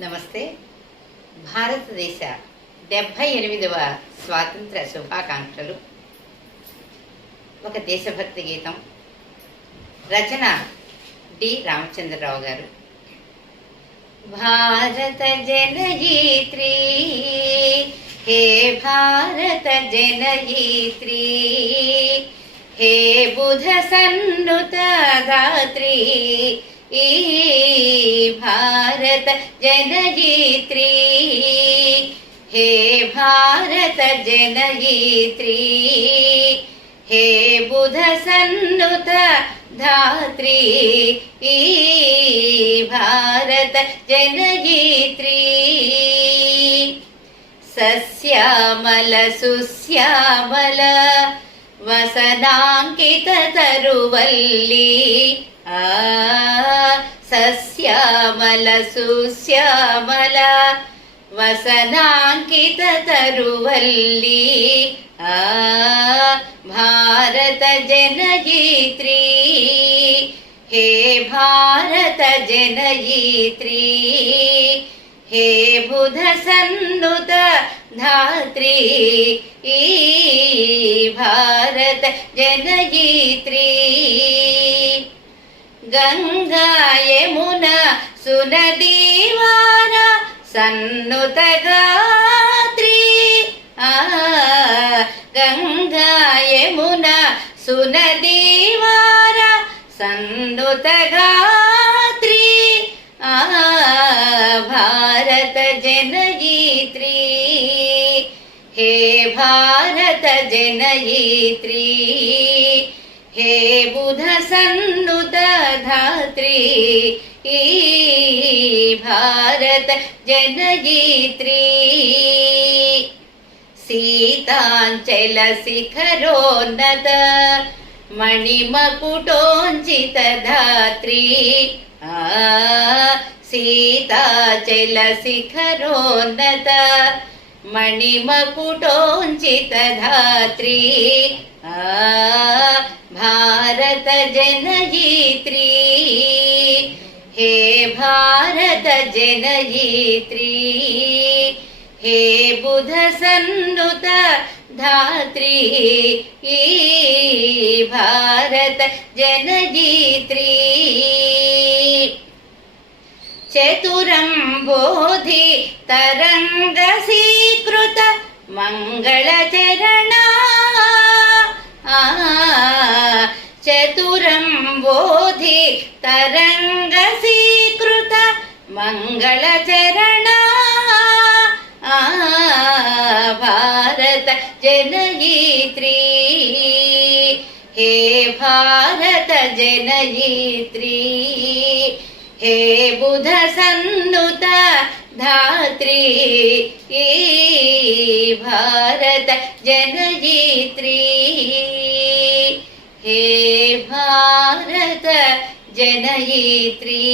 నమస్తే. భారతదేశ 78వ స్వాతంత్ర శుభాకాంక్షలు. ఒక దేశభక్తి గీతం. రచన డి రామచంద్రరావు గారు. భారత జనయిత్రీ, హే భారత జనయిత్రీ, హే బుధ సన్నుత ధాత్రీ, ఈ భారత జనయిత్రీ, హే భారత జనయిత్రీ, హే బుధ సన్నుత ధాత్రీ, ఈ భారత జనయిత్రీ. సస్యామల సుశ్యామల వసనాంకిత తరువల్లి, సస్యామల సుశ్యామల వసనాంకిత తరువల్లి, భారత జనయిత్రీ, హే భారత జనయిత్రీ, హే బుధ సన్నుత ధాత్రీ, ఈ భారత జనయిత్రీ. గంగా యమున సునదీవార సన్నుత గాత్రీ, గంగా యమున సునదీవార సన్నుత గాత్రీ, భారత జనయిత్రీ, హే భారత జనయిత్రీ, హే బుధ సన్నుత ధాత్రీ, ఈ భారత జనయిత్రీ. సీతాంచల శిఖరోన్నత మణిమకుటోంచిత ధాత్రీ, సీతాచల శిఖరోన్నత మణిమకుటోంచిత ధాత్రీ, భారత జనయిత్రీ, హే భారత జనయిత్రీ, హే బుధ సన్నుత ధాత్రీ, ఈ భారత జనయిత్రీ. చతురంబోధి తరంగ స్వీకృత మంగళచరణ, చతురంబోధి తరంగ స్వీకృత మంగళచరణ, భారత జనయిత్రీ, హే భారత జనయిత్రీ, హే బుధ సన్నుత ధాత్రీ, ఈ భారత జనయిత్రీ, హే భారత జనయిత్రీ.